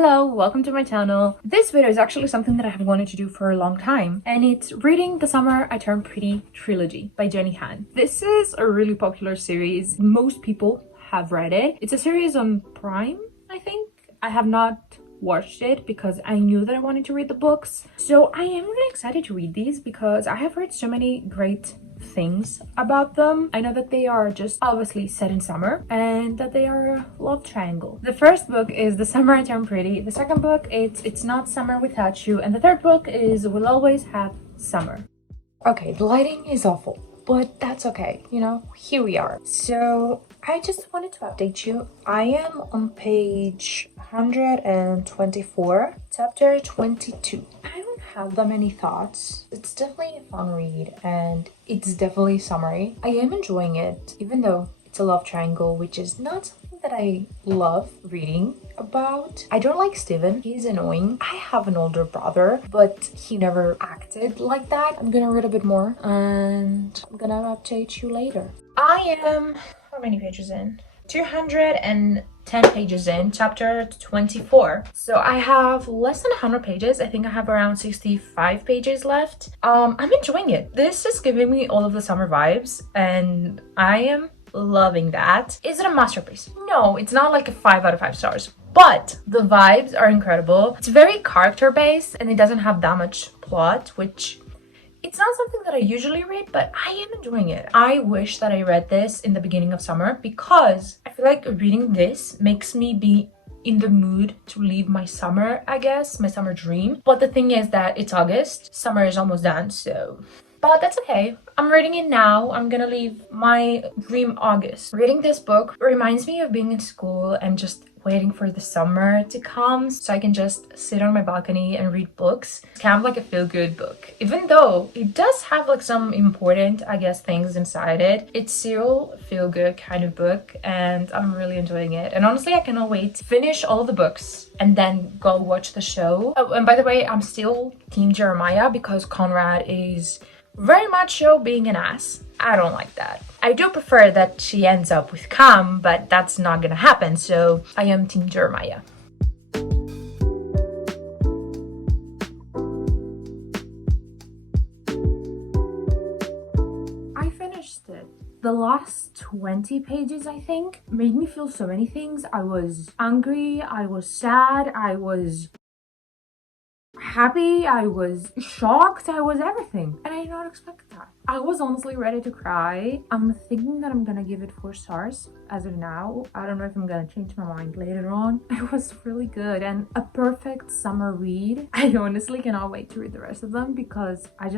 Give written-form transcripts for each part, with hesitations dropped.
Hello, welcome to my channel. This video is actually something that I have wanted to do for a long time, and it's reading The Summer I Turned Pretty trilogy by Jenny Han. This is a really popular series. Most people have read it. It's a series on Prime, I think. I have not watched it because I knew that I wanted to read the books. So I am really excited to read these because I have heard so many great things about them. I know that they are just obviously set in summer and that they are a love triangle. The first book is The Summer I Turned Pretty. The second book, It's Not Summer Without You. And the third book is We'll Always Have Summer. Okay, the lighting is awful, but that's okay. You know, here we are. So I just wanted to update you. I am on page 124, chapter 22. I don't have that many thoughts. It's definitely a fun read and it's definitely summery. I am enjoying it, even though it's a love triangle, which is not something that I love reading about. I don't like Steven. He's annoying. I have an older brother, but he never acted like that. I'm gonna read a bit more and I'm gonna update you later. I am, how many pages in? 210 pages in, chapter 24. So I have less than 100 pages. I think I have around 65 pages left. I'm enjoying it. This is giving me all of the summer vibes and I am loving that. Is it a masterpiece? No, it's not like a 5 out of 5 stars, but the vibes are incredible. It's very character based and it doesn't have that much plot, which it's not something that I usually read, but I am enjoying it. I wish that I read this in the beginning of summer because I feel like reading this makes me be in the mood to leave my summer, I guess, my summer dream. But the thing is that it's August, summer is almost done, so... But that's okay. I'm reading it now. I'm gonna leave my dream August. Reading this book reminds me of being in school and just waiting for the summer to come so I can just sit on my balcony and read books. It's kind of like a feel-good book. Even though it does have like some important, I guess, things inside it, it's still a feel-good kind of book and I'm really enjoying it. And honestly, I cannot wait to finish all of the books and then go watch the show. Oh, and by the way, I'm still Team Jeremiah because Conrad is very much so being an ass. I don't like that. I do prefer that she ends up with Cam, but that's not gonna happen, so I am Team Jeremiah. I finished it. The last 20 pages, I think, made me feel so many things. I was angry, I was sad, I was happy, I was shocked, I was everything. And I did not expect that. I was honestly ready to cry. I'm thinking that I'm gonna give it 4 stars as of now. I don't know if I'm gonna change my mind later on. It was really good and a perfect summer read. I honestly cannot wait to read the rest of them because I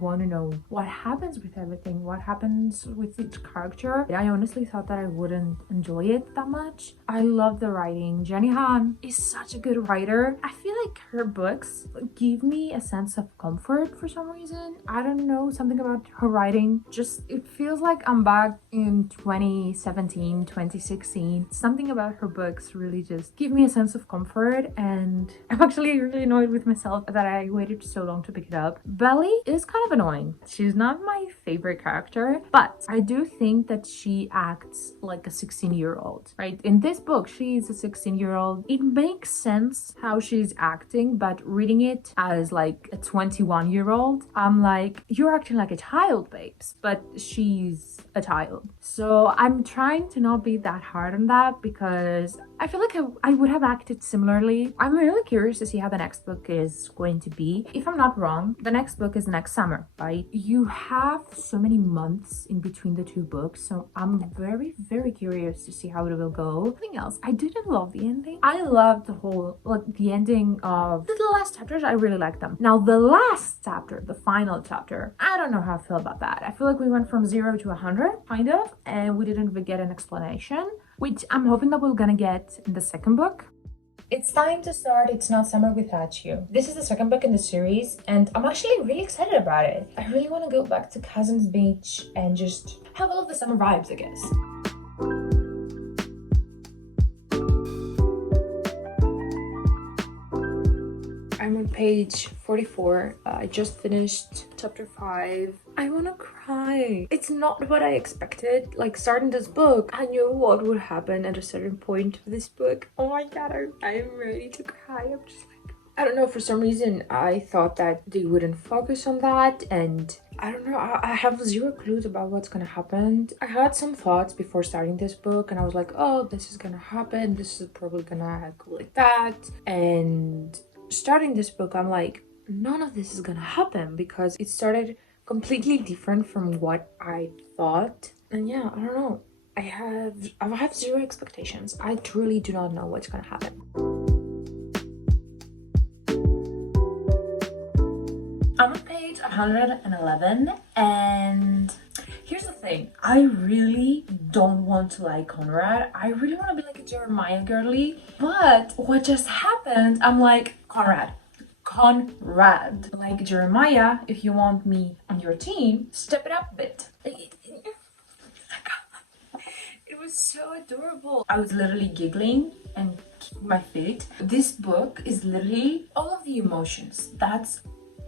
want to know what happens with everything, what happens with each character. I honestly thought that I wouldn't enjoy it that much. I love the writing. Jenny Han is such a good writer. I feel like her books give me a sense of comfort for some reason. I don't know, something about her writing, just it feels like I'm back in 2017, 2016. Something about her books really just give me a sense of comfort, and I'm actually really annoyed with myself that I waited so long to pick it up. Belly is kind of annoying. She's not my favorite character, but I do think that she acts like a 16-year-old, right? In this book, she's a 16-year-old. It makes sense how she's acting, but reading it as like a 21-year-old, I'm like, you're acting like a child, babes, but she's a child. So I'm trying to not be that hard on that because I feel like I would have acted similarly. I'm really curious to see how the next book is going to be. If I'm not wrong, the next book is next summer, right? You have so many months in between the 2 books, so I'm very, very curious to see how it will go. Something else, I didn't love the ending. I loved the whole, like the ending of the last chapters. I really liked them. Now the last chapter, the final chapter, I don't know how I feel about that. I feel like we went from 0 to 100, kind of, and we didn't even get an explanation, which I'm hoping that we're gonna get in the second book. It's time to start It's Not Summer Without You. This is the second book in the series, and I'm actually really excited about it. I really want to go back to Cousins Beach and just have all of the summer vibes, I guess. I'm on page 44. I just finished chapter 5. I wanna cry. It's not what I expected. Like, starting this book, I knew what would happen at a certain point of this book. Oh my god, I'm ready to cry. I'm just like, I don't know, for some reason I thought that they wouldn't focus on that, and I don't know, I have zero clues about what's gonna happen. I had some thoughts before starting this book and I was like, oh, this is gonna happen, this is probably gonna go like that. And starting this book, I'm like, none of this is gonna happen because it started completely different from what I thought. And yeah, I don't know. I have zero expectations. I truly do not know what's gonna happen. I'm on page 111, and here's the thing. I really don't want to like Conrad. I really want to be like a Jeremiah girly, but what just happened, I'm like, Conrad. Like, Jeremiah, if you want me on your team, step it up a bit. It was so adorable. I was literally giggling and kicking my feet. This book is literally all of the emotions. That's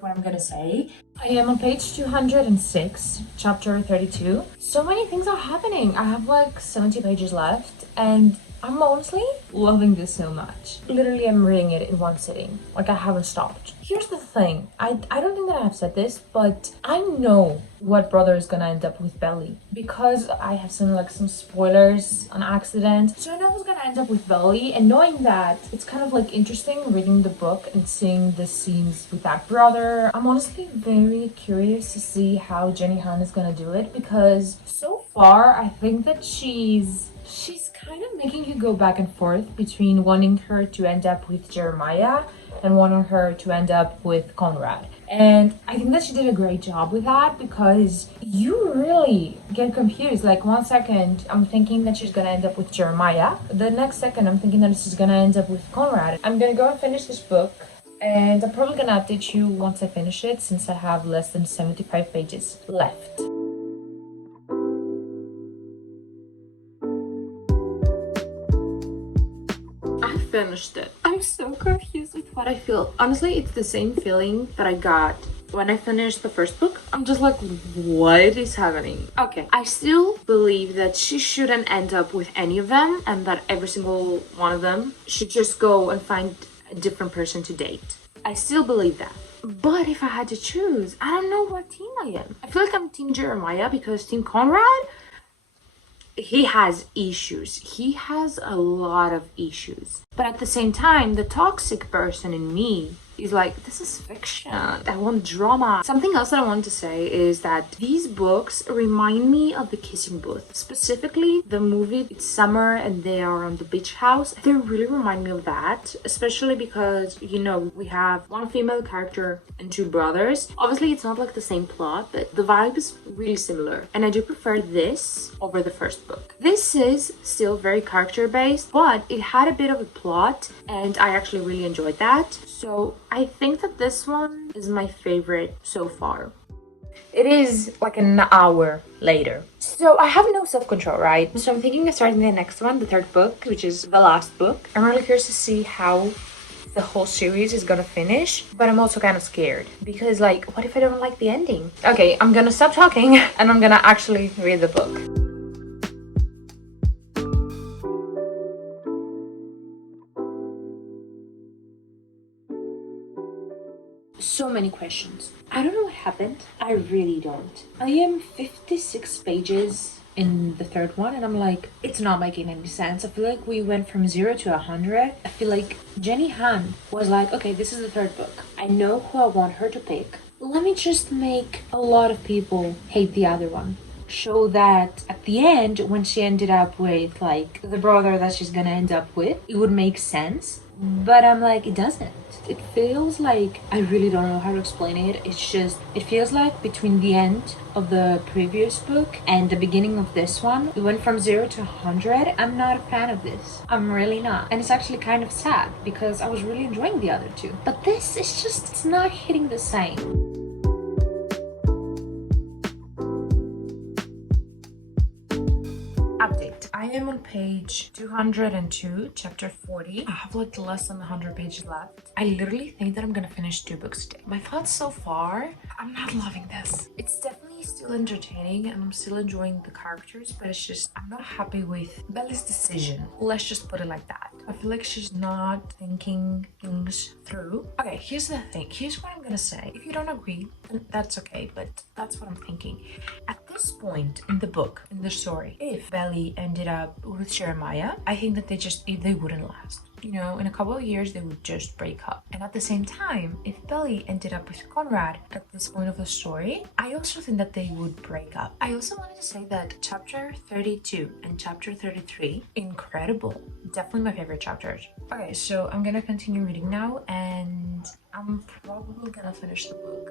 what I'm gonna say. I am on page 206, chapter 32. So many things are happening. I have like 70 pages left, and I'm honestly loving this so much. Literally, I'm reading it in one sitting. Like, I haven't stopped. Here's the thing. I don't think that I have said this, but I know what brother is gonna end up with Belly, because I have seen like some spoilers on accident. So I know who's gonna end up with Belly, and knowing that, it's kind of like interesting reading the book and seeing the scenes with that brother. I'm honestly very curious to see how Jenny Han is gonna do it, because so far I think that she's kind of making you go back and forth between wanting her to end up with Jeremiah and wanting her to end up with Conrad. And I think that she did a great job with that, because you really get confused. Like, one second I'm thinking that she's gonna end up with Jeremiah, the next second I'm thinking that she's gonna end up with Conrad. I'm gonna go and finish this book, and I'm probably gonna update you once I finish it, since I have less than 75 pages left. Finished it. I'm so confused with what I feel. Honestly, it's the same feeling that I got when I finished the first book. I'm just like, what is happening? Okay, I still believe that she shouldn't end up with any of them, and that every single one of them should just go and find a different person to date. I still believe that. But if I had to choose, I don't know what team I am. I feel like I'm Team Jeremiah, because Team Conrad, he has issues. He has a lot of issues. But at the same time, the toxic person in me is like, this is fiction. I want drama. Something else that I want to say is that these books remind me of The Kissing Booth. Specifically, the movie, it's summer and they are on the beach house. They really remind me of that, especially because, you know, we have one female character and two brothers. Obviously, it's not like the same plot, but the vibe is really similar. And I do prefer this over the first book. This is still very character-based, but it had a bit of a plot, and I actually really enjoyed that. So I think that this one is my favorite so far. It is like an hour later. So I have no self-control, right? So I'm thinking of starting the next one, the third book, which is the last book. I'm really curious to see how the whole series is gonna finish, but I'm also kind of scared, because like, what if I don't like the ending? Okay, I'm gonna stop talking and I'm gonna actually read the book. So many questions. I don't know what happened. I really don't. I am 56 pages in the third one, and I'm like, it's not making any sense. I feel like we went from 0 to 100. I feel like Jenny Han was like, okay, this is the third book. I know who I want her to pick. Let me just make a lot of people hate the other one. Show that at the end, when she ended up with like the brother that she's gonna end up with, it would make sense. But I'm like, it doesn't. It feels like, I really don't know how to explain it. It's just, it feels like between the end of the previous book and the beginning of this one, we went from 0 to 100. I'm not a fan of this. I'm really not. And it's actually kind of sad, because I was really enjoying the other two. But this is just, it's not hitting the same. Update. I am on page 202, chapter 40. I have like less than 100 pages left. I literally think that I'm gonna finish 2 books today. My thoughts so far, I'm not loving this. It's definitely still entertaining and I'm still enjoying the characters, but it's just, I'm not happy with Belly's decision. Let's just put it like that. I feel like she's not thinking things through. Okay, here's the thing. Here's what I'm gonna say. If you don't agree, then that's okay, but that's what I'm thinking. At this point in the book, in the story, if Belly ended up with Jeremiah, I think that they wouldn't last. You know, in a couple of years, they would just break up. And at the same time, if Belly ended up with Conrad at this point of the story, I also think that they would break up. I also wanted to say that chapter 32 and chapter 33, incredible. Definitely my favorite chapters. Okay, so I'm gonna continue reading now and I'm probably gonna finish the book.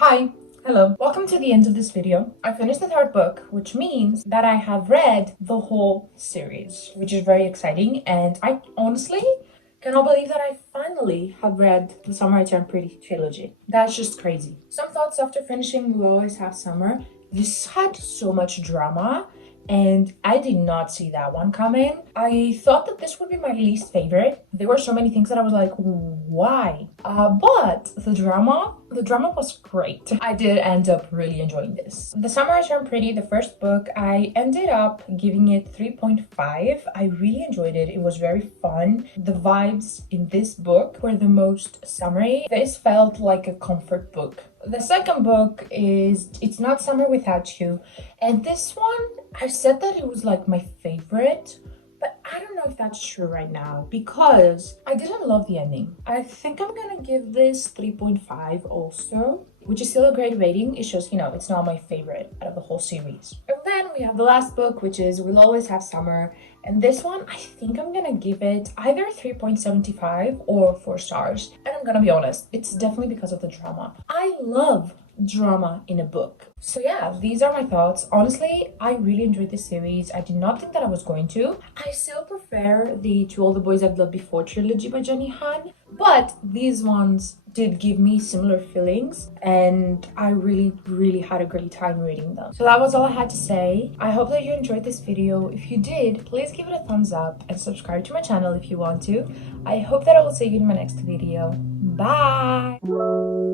Hi. Hello, welcome to the end of this video. I finished the 3rd book, which means that I have read the whole series, which is very exciting. And I honestly cannot believe that I finally have read the Summer I Turned Pretty trilogy. That's just crazy. Some thoughts after finishing We Always Have Summer. This had so much drama and I did not see that one coming. I thought that this would be my least favorite. There were so many things that I was like, why? But the drama was great. I did end up really enjoying this. The Summer I Turned Pretty, the 1st book, I ended up giving it 3.5. I really enjoyed it. It was very fun. The vibes in this book were the most summery. This felt like a comfort book. The 2nd book It's Not Summer Without You. And this one, I said that it was like my favorite, but I don't know if that's true right now because I didn't love the ending. I think I'm gonna give this 3.5 also, which is still a great rating. It's just, you know, it's not my favorite out of the whole series. And then we have the last book, which is We'll Always Have Summer. And this one, I think I'm gonna give it either 3.75 or 4 stars. And I'm gonna be honest, it's definitely because of the drama. I love drama in a book. So yeah, these are my thoughts. Honestly, I really enjoyed this series. I did not think that I was going to. I still prefer the To All the Boys I've Loved Before trilogy by Jenny Han, but these ones did give me similar feelings and I really had a great time reading them. So that was all I had to say. I hope that you enjoyed this video. If you did, please give it a thumbs up and subscribe to my channel if you want to. I hope that I will see you in my next video. Bye!